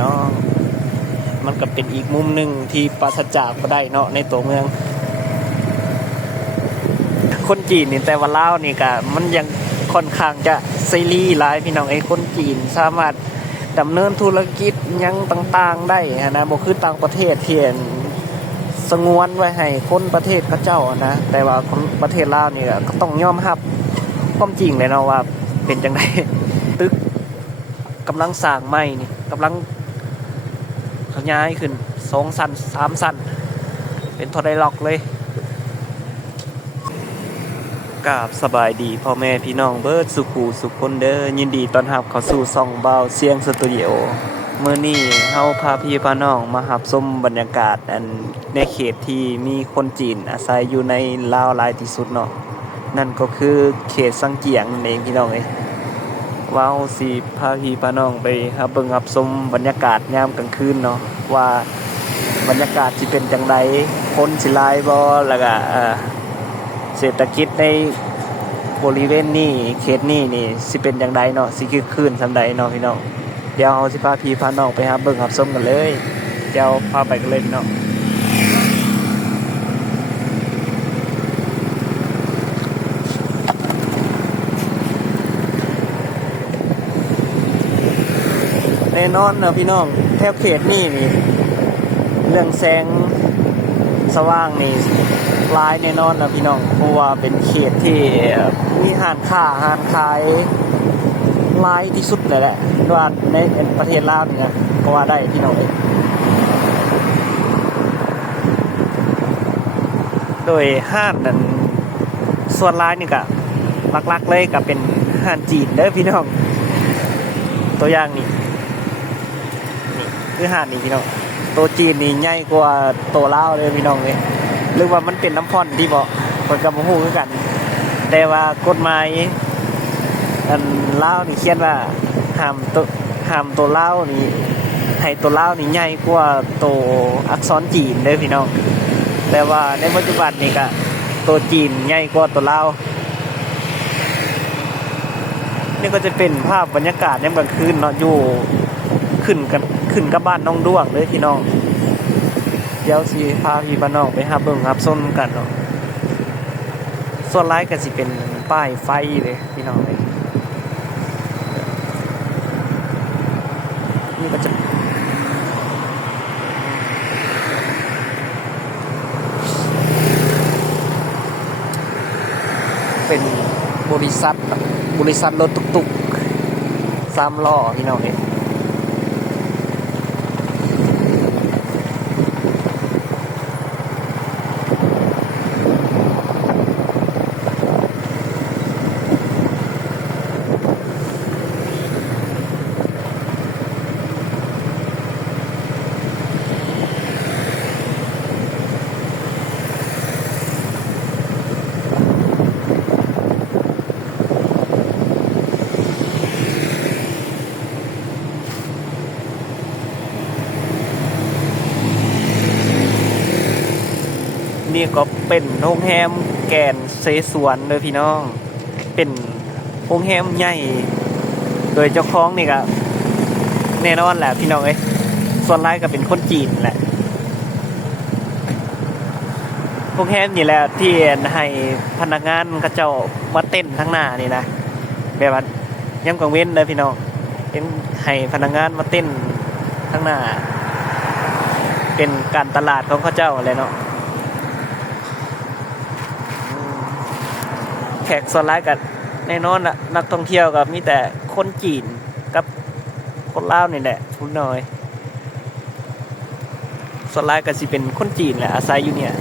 น้องมันก็เป็นอีกมุมหนึ่งที่ปราศจากบ่ได้เนาะในตัวเมืองคนจีนนี่แต่ว่าลาวนี่ก็มันยังค่อนข้างจะเสรีหลายพี่น้องคนจีนสามารถดำเนินธุรกิจยังต่างๆได้นะบ่คือต่างประเทศที่สงวนไว้ให้คนประเทศเขาเจ้านะแต่ว่าคนประเทศลาวนี่ก็ต้องยอมรับความจริงเลยเนาะว่าเป็นจังไดตึกกำลังสร้างใหม่นี่กำลังขยายขึ้น2 ชั้น 3 ชั้นเป็นทอไดล็อกเลยกราบสบายดีพ่อแม่พี่น้องเบิร์ดสุขูสุขคนเด้อยินดีต้อนรับเข้าสู่ช่องเบาเสียงสตูดิโอมื้อนี้เฮาพาพี่พาน้องมารับชมบรรยากาศในเขตที่มีคนจีนอาศัยอยู่ในลาวหลายที่สุดเนาะนั่นก็คือเขตสังเกียงนั่นเองพี่น้องว้าวสิพาพี่พาน้องไปเบิ่งรับชมบรรยากาศยามกลางคืนเนาะว่าบรรยากาศสิเป็นจังไดคนสิหลายบ่แล้วก็เศรษฐกิจในบริเวณนี้เขตนี้นี่สิเป็นจังไดเนาะสิคือคืนซำใดเนาะพี่น้องเดี๋ยวเฮาสิพาพี่พาน้องไปหาเบิ่งรับชมกันเลยเดี๋ยวพาไปกันเลยพี่น้องแน่นอนเนาะพี่น้องแถวเขตนี้นี่เรื่องแสงสว่างนี่หลายแน่นอนนะพี่น้องเพราะว่าเป็นเขตที่มีห้างค้าห้างขายหลายที่สุดเลยแหละว่าในประเทศลาวนี่นะก็ว่าได้พี่น้องโดยห้างนั้นส่วนหลายนี่ก็หลักๆเลยก็เป็นห้างจีนเด้อพี่น้องตัวอย่างนี่คือห้างนี่พี่น้องตัวจีนนี่ใหญ่กว่าตัวลาวเลยพี่น้องเลยหรือว่ามันเป็นน้ำพ่อนที่บอกคนกับหูคือกันแต่ว่ากฎหมายลาวนี่เขียนว่าห้ามตัวลาวนี่ให้ตัวลาวนี่ใหญ่กว่าตัวอักษรจีนเลยพี่น้องแต่ว่าในปัจจุบันนี่ก็ตัวจีนใหญ่กว่าตัวลาวนี่ก็จะเป็นภาพบรรยากาศในกลางคืนเนาะอยู่ขึ้นกับบ้านน้องด้วงเลยพี่น้องเดี๋ยวสิพาพี่บ้านน้องไปหาเบิ่งรับส้มกันเนาะส่วนหลายก็สิเป็นป้ายไฟเลยพี่น้องเลยนี่ก็จะเป็นบริษัทรถตุกๆ3 ล้อพี่น้องเลยนี่ก็เป็นโรงแรมแกนเสสวนเลยพี่น้องเป็นโรงแรมใหญ่โดยเจ้าของนี่ก็แน่นอนแหละพี่น้องส่วนหลายก็เป็นคนจีนแหละโรงแรมนี่แหละที่ให้พนักงานเขาเจ้ามาเต้นทั้งหน้านี่นะแบบว่าย่ำกลางเว้นเลยพี่น้องเป็นให้พนักงานมาเต้นทั้งหน้าเป็นการตลาดของเขาเจ้าอะไรเนาะแขกส่วนหลายกับแน่นอนอะนักท่องเที่ยวกับมีแต่คนจีนกับคนลาวนี่แหละพูดน้อยส่วนหลายก็สิเป็นคนจีนแหละอาศัยอยู่เนี่ย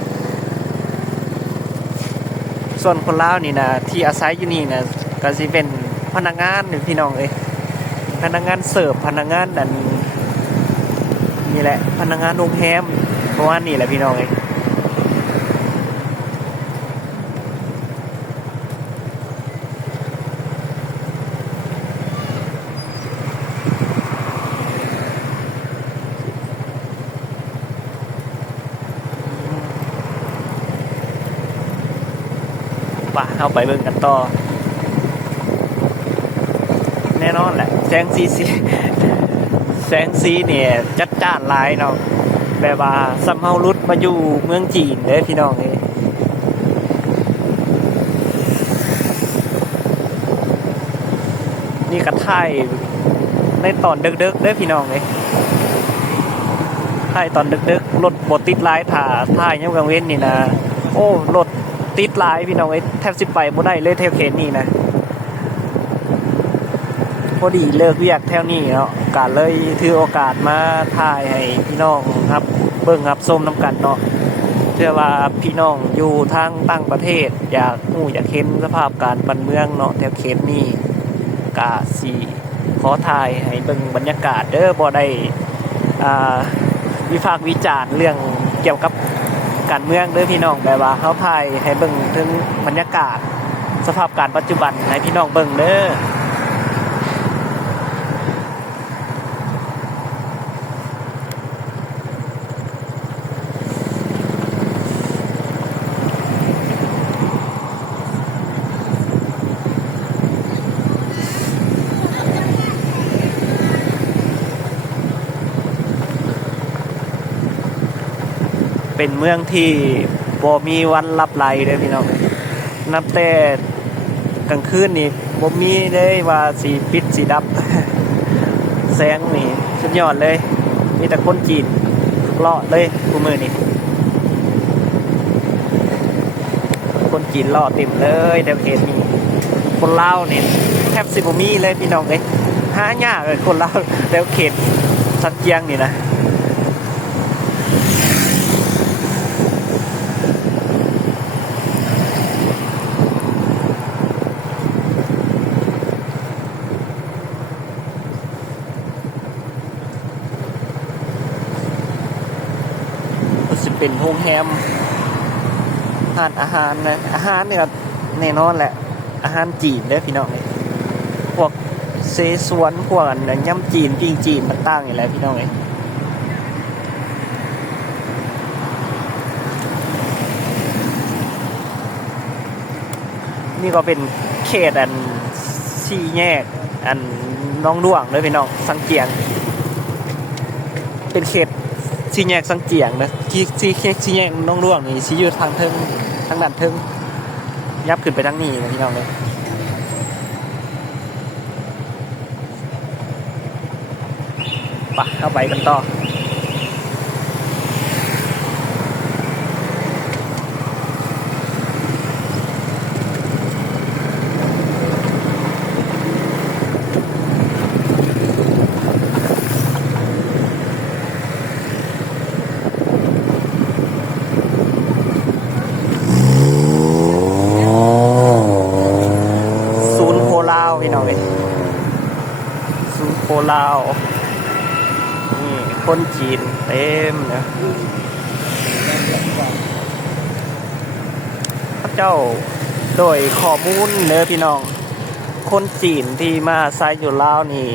ส่วนคนลาวนี่นะที่อาศัยอยู่นี่นะก็สิเป็นพนักงานหรือพี่น้องพนักงานเสิร์ฟพนักงานนั่นนี่แหละพนักงานโรงแรมเพราะว่านี่แหละพี่น้องป่ะเอาไปเบิ่งกันต่อแน่นอนแหละแสง แสงสีเนี่ยจัดจ้านหลายเนาะแบบว่าสำเฮารุดมาอยู่เมืองจีนเด้อพี่น้องเอ้ยนี่ก็ถ่ายในตอนดึกๆเด้อพี่น้องเอ้ยถ่ายตอนดึกๆรถบ่ติดหลายถ้าถ่ายยามกลางเว้นนี่นะโอ้รถติดหลายพี่น้องเอ้ยแทบสิไปบ่ได้เลยแถวเขตนี้นะพอดีเลิกเวียกแถวนี้เนาะก็เลยถือโอกาสมาถ่ายให้พี่น้องครับเบิ่งครับชมนํกันเนาะเพื่อว่าพี่น้องอยู่ทางต่างประเทศอยากรู้อยากเห็นสภาพการบ้านเมืองเนาะแถวเขตนี้ก็สิขอถ่ายให้เบิ่งบรรยากาศเด้อบ่ได้วิพากษ์วิจารณ์เรื่องเกี่ยวกับการเมืองเด้อพี่น้องแบบว่าเฮาถ่ายให้เบิ่งถึงบรรยากาศสภาพการปัจจุบันให้พี่น้องเบิ่งเด้อเป็นเมืองที่บ่มีวันลับไหลเด้อพี่น้องนับแต่กลางคืนนี่บ่มีเลยว่าสิปิดสิดับ แสงนี่สุดยอดเลยมีแต่คนจีนเลาะเลยกูมือนี่คนจีนเลาะเต็มเลยเดี๋ยวเขตนี้คนลาวนี่แทบสิบ่มีเลยพี่น้องเอ้ยหายากเลยคนลาวเดี๋ยวเขตสันเจียงนี่นะเป็นโรงแรมทานอาหารนะอาหารเนี่ยแน่นอนแหละอาหารจีนเด้อพี่น้องเอ้ยพวกเซซวนพวกยำจีนปิ้งจีนต่างๆนี่แหละพี่น้องเอ้ยนี่ก็เป็นเขตอันสี่แยกอันน้องด้วงเด้อพี่น้องสังเกียงเป็นเขตสี่แยกสังเกียงนะสี่แยกน้องร่วงนี่ชี้อยู่ทางเทิงทางด้านเทิงยับขึ้นไปทางนี้นะพี่น้องเลยไปเข้าไปกันต่อพี่น้องเอ้ยซูโคลาวนี่คนจีนเต็มนะพระเจ้าโดยข้อมูลเนื้อพี่น้องคนจีนที่มาอาศัยอยู่ลาวนี่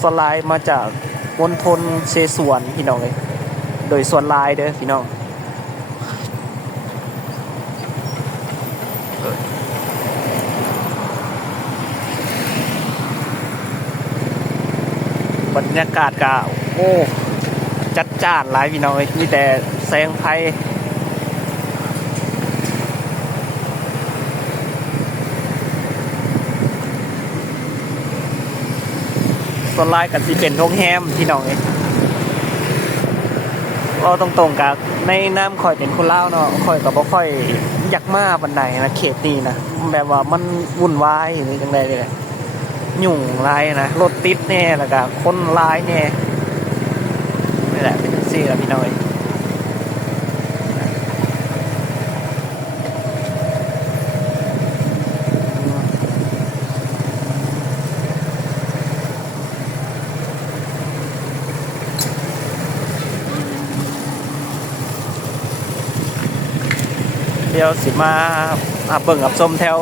สลายมาจากมณฑลเซซวนพี่น้องเอ้ยโดยส่วนลายเด้อพี่น้องบรรยากาศก็โอ้จัดจ้านหลายพี่น้องมีแต่แสงไฟส่วนลายกันสิเป็นโรงแรมพี่น้องก็ตรงๆกับในน้ำข่อยเป็นคนลาวเนาะข่อยก็บ่ค่อยอยากมาปานใดนะเขตนี้นะแบบว่ามันวุ่นวายหรือจังได๋เลยยุ่งหลายนะรถติดแน่แล้วก็คนหลายแน่นี่แหละเป็นจังซี่ล่ะพี่น้อยเดี๋ยวสิมาเบิ่งกับส้มแถว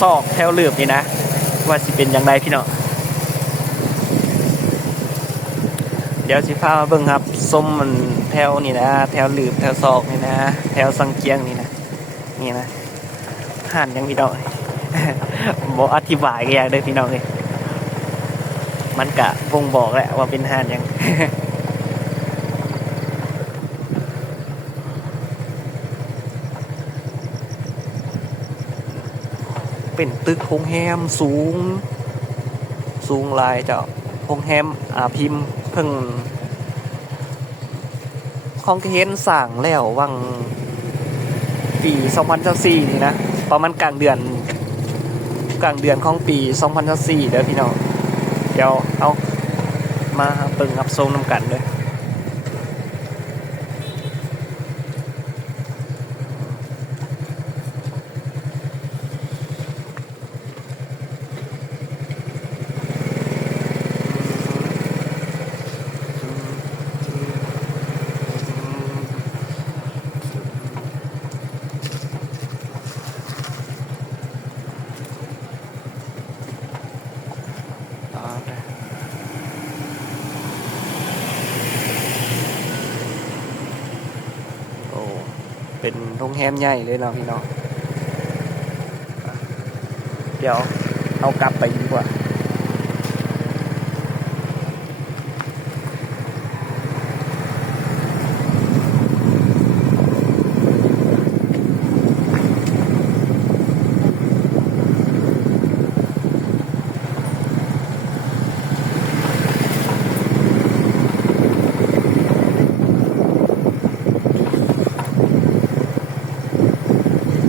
ซอกแถวลืบนี่นะว่าสิเป็นอย่างไรพี่น้องเดี๋ยวสิพามาเบิ่งครับส้มมันแถวนี่นะแถวลืบแถวซอกนี่นะแถวสังเกียงนี่นะนี่นะห่านยังพี่น้อง บอกอธิบายกันอย่างเด้อพี่น้องเลย มันกะวงบอกแหละว่าเป็นห้านหยัง เป็นตึกโรงแรมสูงสูงหลายเจ้าโรงแรมพิมพ์เพิ่งของเห็นสร้างแล้ววังปี2024นี่นะประมาณกลางเดือนของปี2024เด้อพี่น้องเดี๋ยวเอามาเบิ่งรับชมนำกันเด้อโอ้เป็นโรงแรมใหญ่เลยเนาะพี่น้องเดี๋ยวเอากลับไปดีกว่า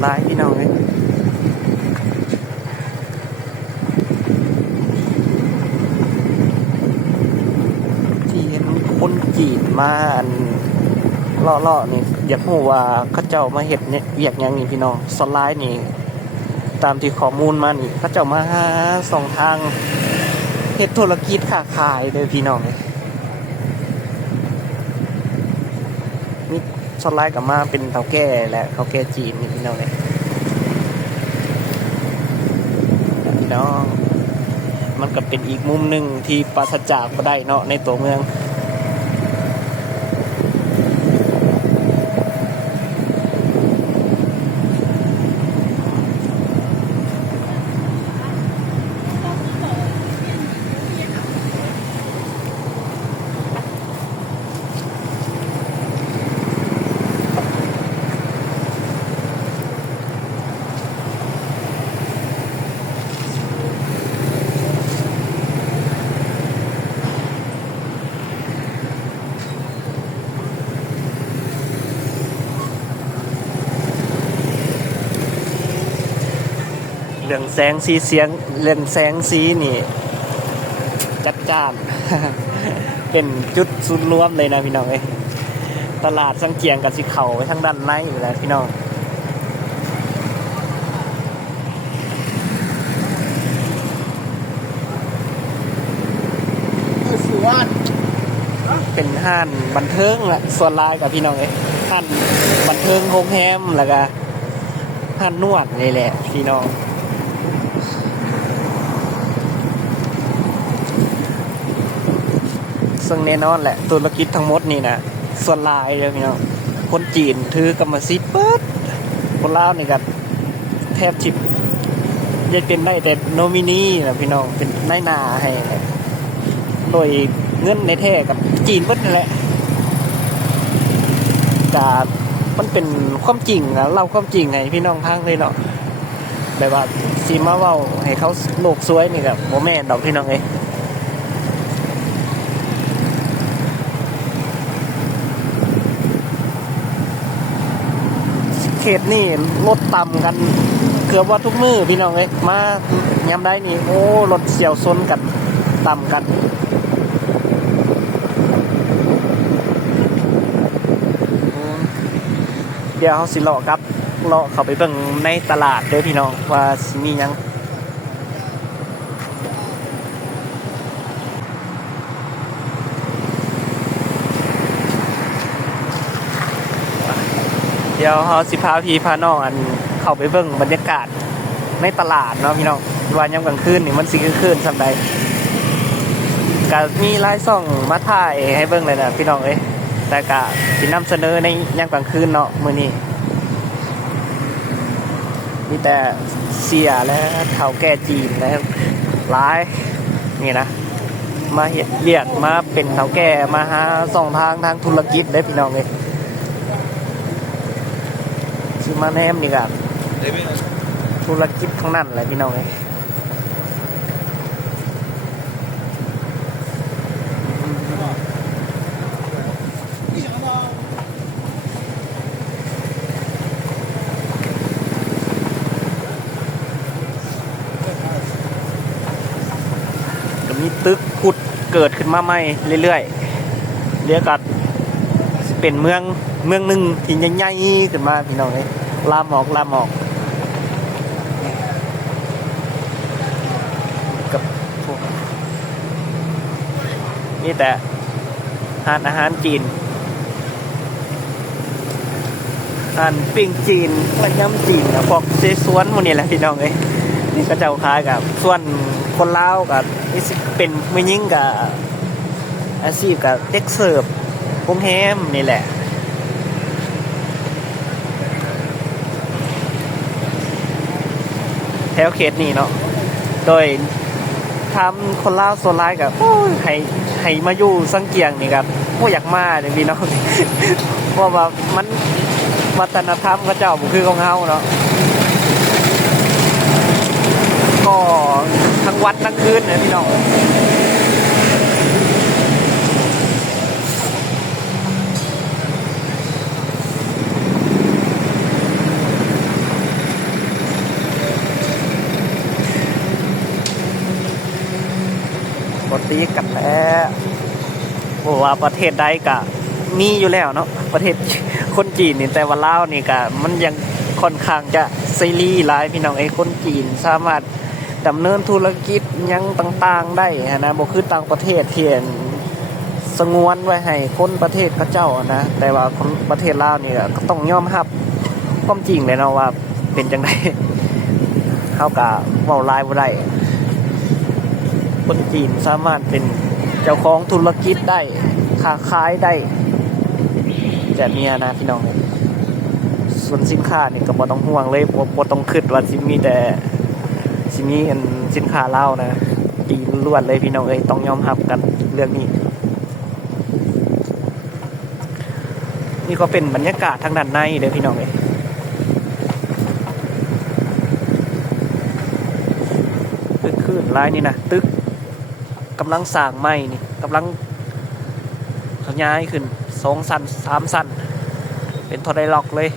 หลายพี่น้องเลยที่เห็นคนจีนมาอันเลาะๆนี่อยากรู้ว่าเขาเจ้ามาเฮ็ดเนี่ยเวียกหยังนี่พี่น้องสไลด์นี่ตามที่ข้อมูลมานี่เขาเจ้ามาหาสองทางเฮ็ดธุรกิจค้าขายเด้อพี่น้องเลยนี่สไลด์กลับมาเป็นเฒ่าแก่และเฒ่าแก่จีนนี่พี่น้องเลยพี่น้องมันก็เป็นอีกมุมหนึ่งที่ปราศจากบ่ได้เนาะในตัวเมืองเรื่องแสงสีเสียงเรื่องแสงสีนี่จัดจ้าน เป็นจุดศูนย์รวมเลยนะพี่น้องเอ้ยตลาดสังเกียงกับสิเข่าไปทางด้านในอยู่แล้วพี่น้องเป็นห้านบันเทิงแหละส่วนลายกับพี่น้องเอ้ยห้านบันเทิงโฮมแฮมแล้วก็ห้านนวดนี่แหละพี่น้องซึ่งแน่นอนแหละธุรกิจทั้งหมดนี่นะส่วนลายเลยพี่น้องคนจีนถือกรรมสิทธิ์เปิดคนลาวนี่ก็แทบจิบยังเป็นได้แต่โนมินีนะพี่น้องเป็นนายหน้าให้โดยเงินในแท้กับจีนเพิ่นนั่นแหละแต่มันเป็นความจริงนะเล่าความจริงให้พี่น้องพังเลยเนาะแบบว่าซีมาเว้าให้เขาโลกสวยนี่แบบโมแม่นดอกพี่น้องเอ้ยเขตนี่รถต่ำกันเกือบว่าทุกมือพี่น้องเอ้ยมายามได้นี่โอ้รถเฉี่ยวซนกันต่ำกันเดี๋ยวเขาสิเลาะครับเลาะเข้าไปเบิ่งในตลาดเด้อพี่น้องว่าสิมีหยังเดี๋ยวเขาสิพาพี่พาน้องอันเข้าไปเบิ่งบรรยากาศในตลาดเนาะพี่น้องว่ายามกลางคืนนี่มันสิคืนส่ำใดก็มีหลายช่องมาถ่ายให้เบิ่งเลยนะพี่น้องเอ้ยแต่ก็สินำเสนอในยามกลางคืนเนาะมื้อนี้มีแต่เสียและเฒ่าแก่จีนและหลายนี่นะ มาเฮ็ดเรียกมาเป็นเฒ่าแก่มาหาช่องทางธุรกิจได้พี่น้องเอ้ยสิมาแนมนี่ก็ธุรกิจทั้งนั้นแหละพี่น้องเอ้ยก็มีตึกขุดเกิดขึ้นมาใหม่เรื่อยๆเรียกกันเป็นเมืองหนึ่งที่ใหญ่ๆขึ้นมาพี่น้องเอ้ยลามออกกับพวกนี่แต่อาหารจีนปิ้งจีนและยำจีนกับพวกเซซวนพวกนี้แหละพี่น้องเอ้ยนี่ก็เจ้าค้ายกับส่วนคนลาวกับนี่เป็นไม่ยิ่งกับอาชีพกับเด็กเสิร์ฟโรงแรมนี่แหละแถวเขตนี่เนาะโดยทำคนลาวโซนไลน์กับให้มาอยู่สังเกียงนี่ครับผู้อยากมาเนี่ยพี่น้อง เพราะว่ามันวัฒนธรรมก็เจ้าบุคือของเฮาเนาะก็ทั้งวันทั้งคืนเนี่ยพี่น้องปกติกันแล้วบอกว่าประเทศใดก็มีอยู่แล้วเนาะประเทศคนจีนนี่แต่ว่าลาวนี่ก็มันยังค่อนข้างจะเสรีหลายพี่น้องไอ้คนจีนสามารถดำเนินธุรกิจยังต่างๆได้นะบ่คือต่างประเทศที่สงวนไว้ให้คนประเทศเขาเจ้านะแต่ว่าคนประเทศลาวนี่ก็ต้องยอมรับความจริงเลยเนาะว่าเป็นจังได๋เฮาก็เว้าหลายบ่ได้คนจีนสามารถเป็นเจ้าของธุรกิจได้ค้าขายได้แต่เมียนะพี่น้องส่วนสินค้านี่ก็บ่ต้องห่วงเลยบ่ต้องคิดว่าสิมีแต่สิมีสินค้าลาวนะจีนล้วนเลยพี่น้องเอ้ยต้องยอมรับกันเรื่องนี้นี่ก็เป็นบรรยากาศทางด้านในเด้อพี่น้องเอ้ยขึ้นลายนี่นะตึกกำลังสร้างใหม่นี่กำลังขยายขึ้น2 ชั้น 3 ชั้นเป็นทอไดล็อกเลย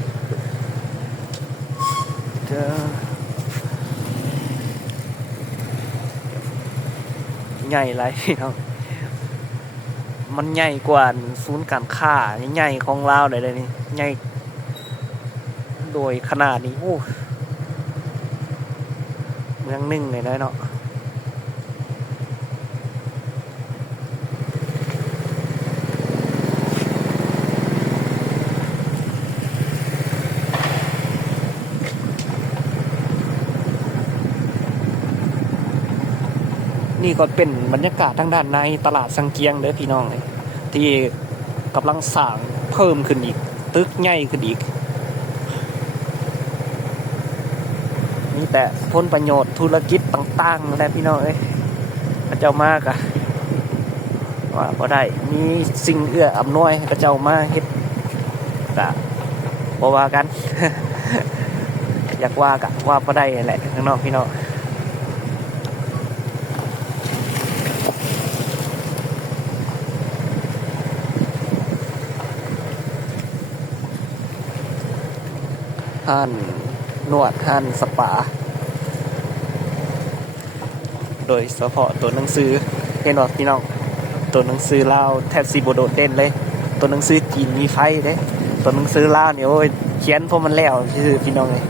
ใหญ่ไรพี่น้องมันใหญ่กว่าศูนย์การค้าใหญ่ของลาวเลยนี่ใหญ่โดยขนาดนี้โอ้เมืองหนึ่งเลยนะเนาะนี่ก็เป็นบรรยากาศทางด้านในตลาดสังเกียงเด้อพี่น้องเลยที่กำลังสร้างเพิ่มขึ้นอีกตึกใหญ่ขึ้นอีกนี่แต่ผลประโยชน์ธุรกิจต่างๆและพี่น้องเอ้ยพระเจ้ามากอะว่าบ่ได้มีสิ่งเอื้ออำนวยให้พระเจ้ามาเฮ็ดก็บ่ว่ากัน อยากว่าก็ว่าบ่ได้แหละข้างนอกพี่น้องห้านนวดห้านสปาโดยเฉพาะตัวหนังสือเห็นบ่พี่น้องตัวหนังสือลาวแทบสิบ่โดดเด่นเลยตัวหนังสือจีนมีไฟเด้ตัวหนังสือลาวนี่โอ้ยเขียนพอมันแล้วคือพี่น้องเอ้ย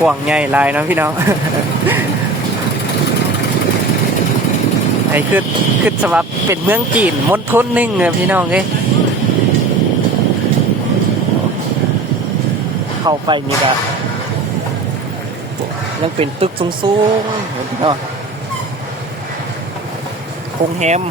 กว้างใหญ่หลายเนาะพี่น้อง ไอ้คือสำหรับเป็นเมืองจีนมณฑลหนึงเลยพี่น้องเอ้ยเข้าไปนี่ก็ยังเป็นตึกสูงๆเห็นพี่น้องโรงแรม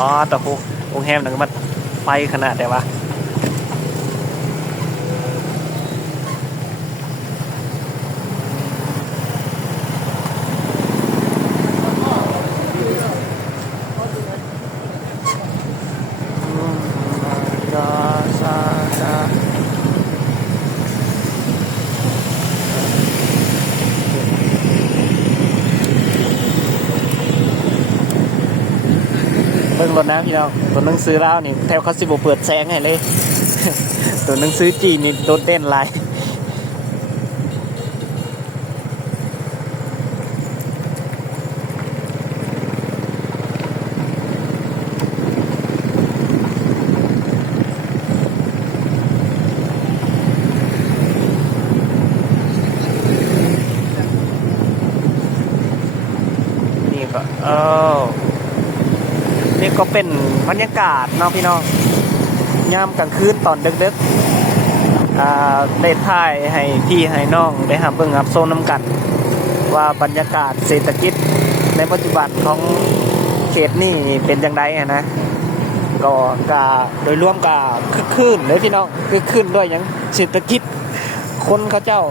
อ๋อแต่โรงแรมนั่นก็มันไปขนาดไหนวะจาซาซาเบิ่งรถนะพี่น้องตัวหนังสือลาวนี่แทบเขาสิบ่เปิดแสงให้เลย ตัวหนังสือจีนนี่โดดเด่นหลายนี่ก็นี่ก็เป็นบรรยากาศเนาะพี่น้องยามกลางคืนตอนดึกๆได้ถ่ายให้พี่ให้น้องได้หาเบิ่งรับชมนำกันว่าบรรยากาศเศรษฐกิจในปัจจุบันของเขตนี่เป็นจังไดอะนะก็โดยรวมก็คึกคืนเลยพี่น้องคึกคืนด้วยหยังเศรษฐกิจคนเขาเจ้า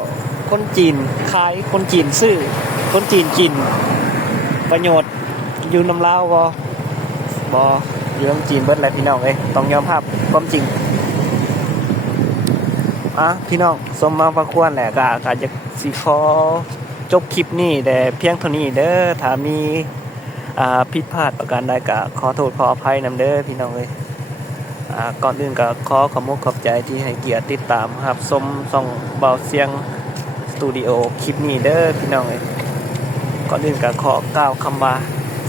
คนจีนขายคนจีนซื้อคนจีนกินประโยชน์อยู่นำลาวบ่อยู่นำจีนเบิดแหละพี่น้องเอ้ยต้องยอมรับความจริงพี่น้องสมมาพระควรแหละก็จะสิขอจบคลิปนี้แต่เพียงเท่านี้เด้อถ้ามีผิดพลาดประการใดก็ขอโทษขออภัยนำเด้อพี่น้องเอ้ยก่อนอื่นก็ขอขอบคุณขอบใจที่ให้เกียรติติดตามรับชมส่องเบาเสียงสตูดิโอคลิปนี้เด้อพี่น้องเอ้ยก่อนอื่นก็ขอกล่าวคำว่า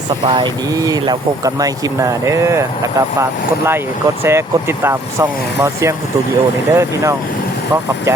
สบายดีแล้วพบกันใหม่คลิปหน้าเด้อแล้วก็ฝากกดไลค์กดแชร์กดติดตามส่องเบาเสียงสตูดิโอนี่เด้อพี่น้องขอขอบใจ